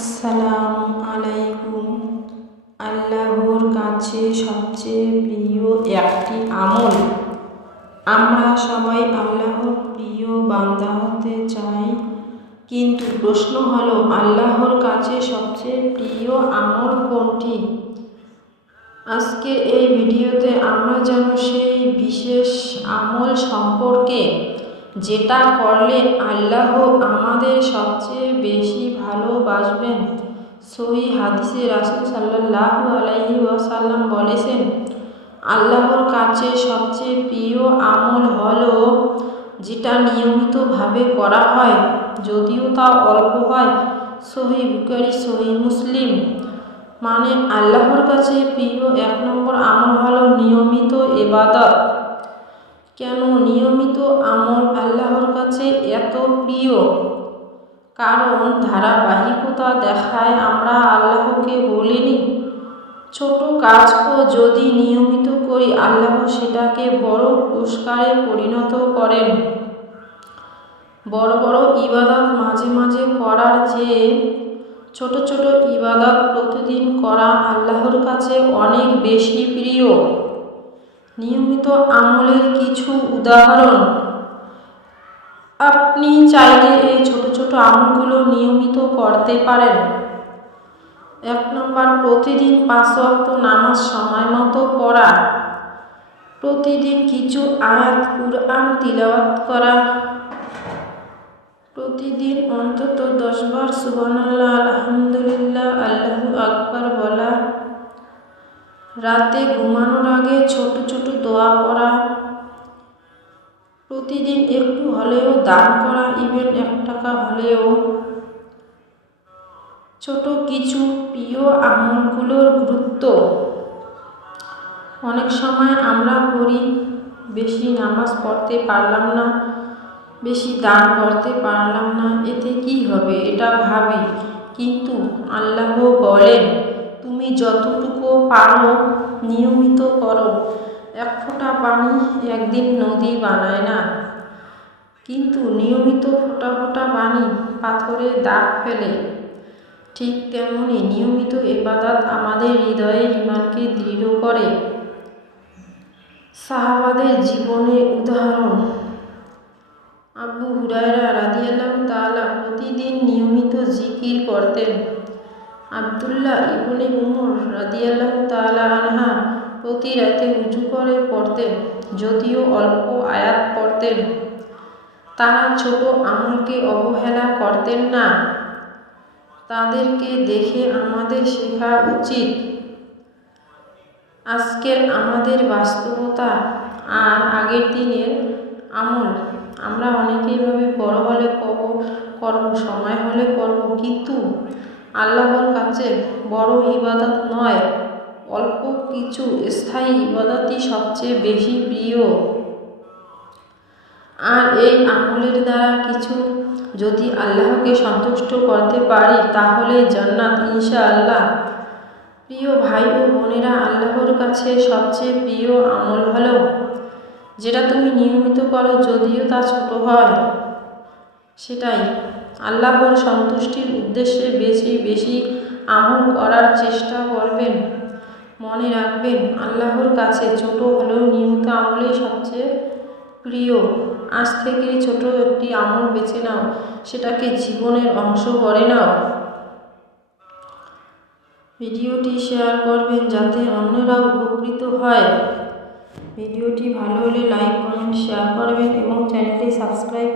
আসসালামু আলাইকুম। আল্লাহর কাছে সবচেয়ে প্রিয় একটি আমল। আমরা সবাই আল্লাহর প্রিয় বান্দা হতে চাই, কিন্তু প্রশ্ন হলো, আল্লাহর কাছে সবচেয়ে প্রিয় আমল কোনটি? আজকে এই ভিডিওতে আমরা যেন সেই বিশেষ আমল সম্পর্কে যেটা করলে আল্লাহ আমাদের সবচেয়ে বেশি ভালোবাসবেন। সহি হাদিসে রাসুল সাল্লাহ আলাইহি ওয়াসাল্লাম বলেছেন, আল্লাহর কাছে সবচেয়ে প্রিয় আমল হল যেটা নিয়মিতভাবে করা হয়, যদিও তা অল্প হয়। সহি বুকারি সহি মুসলিম। মানে আল্লাহর কাছে প্রিয় এক নম্বর আমল হল নিয়মিত এবাদত কেন নিয়মিত আমল এত প্রিয় কারণ ধারাবাহিকতা দেখায় আমরা আল্লাহকে বলিনি। ছোট কাজও যদি নিয়মিত করি, আল্লাহ সেটাকে বড় পুরস্কারে পরিণত করেন। বড় বড় ইবাদত মাঝে মাঝে করার চেয়ে ছোট ছোট ইবাদত প্রতিদিন করা আল্লাহর কাছে অনেক বেশি প্রিয়। নিয়মিত আমলের কিছু উদাহরণ। আপনি চাইলে এই ছোট ছোট আমলগুলো নিয়মিত করতে পারেন। এক নম্বর, প্রতিদিন পাঁচ ওয়াক্ত নামাজ সময় মতো পড়া। প্রতিদিন কিছু আয়াত, কুরআন তিলাওয়াত করা। প্রতিদিন অন্তত দশবার সুবহানাল্লাহ, আলহামদুলিল্লাহ, আল্লাহু আকবার বলা। রাতে ঘুমানোর প্রতিদিন একটু হলেও দান করা ইভেন এক টাকা হলেও। ছোট কিছু প্রিয় আমলগুলোর গুরুত্ব। অনেক সময় আমরা করি, বেশি নামাজ পড়তে পারলাম না, বেশি দান করতে পারলাম না, এতে কি হবে এটা ভাবি। কিন্তু আল্লাহ বলেন, তুমি যতটুকু পারো নিয়মিত করো। এক ফোঁটা পানি একদিন নদী বানায় না। কিন্তু নিয়মিত ফোঁটা ফোঁটা পানি পাথরে দাগ ফেলে। ঠিক তেমনি নিয়মিত এবাদাত আমাদের হৃদয়ে ইমানকে দৃঢ় করে। সাহাবাদের জীবনে উদাহরণ, আবু হুরায়রা রাদিয়াল্লাহু তাআলা প্রতিদিন নিয়মিত জিকির করতেন। আবদুল্লাহ ইবনে উমর রাদিয়াল্লাহু তাআলা আনহা প্রতি রাতে উঁচু করে পড়তেন, যদিও অল্প আয়াত পড়তেন। তারা ছোট আমলকে অবহেলা করতেন না। তাদেরকে দেখে আমাদের শেখা উচিত। আজকের আমাদের বাস্তবতা আর আগের দিনের আমল। আমরা অনেকেই ভাবে বড় হলে করব, সময় হলে করব, কিন্তু আল্লাহর কাছে বড় ইবাদত নয়, অল্প কিছু স্থায়ী ইবাদতই সবচেয়ে বেশি প্রিয়। আর এই আমলের দ্বারা কিছু যদি আল্লাহকে সন্তুষ্ট করতে পারি, তাহলে জান্নাত ইনশা আল্লাহ প্রিয় ভাই ও বোনেরা, আল্লাহর কাছে সবচেয়ে প্রিয় আমল হলো যেটা তুমি নিয়মিত করো যদিও তা ছোট হয়। সেটাই আল্লাহর সন্তুষ্টির উদ্দেশ্যে বেশি বেশি আমল করার চেষ্টা করবেন। মনে রাখবেন, আল্লাহর কাছে ছোট হলেও নিয়মিত আমলেই সবচেয়ে প্রিয়। আজ থেকে ছোট একটি আমল বেছে নাও, সেটাকে জীবনের অংশ করে নাও। ভিডিওটি শেয়ার করবেন যাতে অন্যরা উপকৃত হয়। ভিডিওটি ভালো হলে লাইক, কমেন্ট, শেয়ার করবেন এবং চ্যানেলটি সাবস্ক্রাইব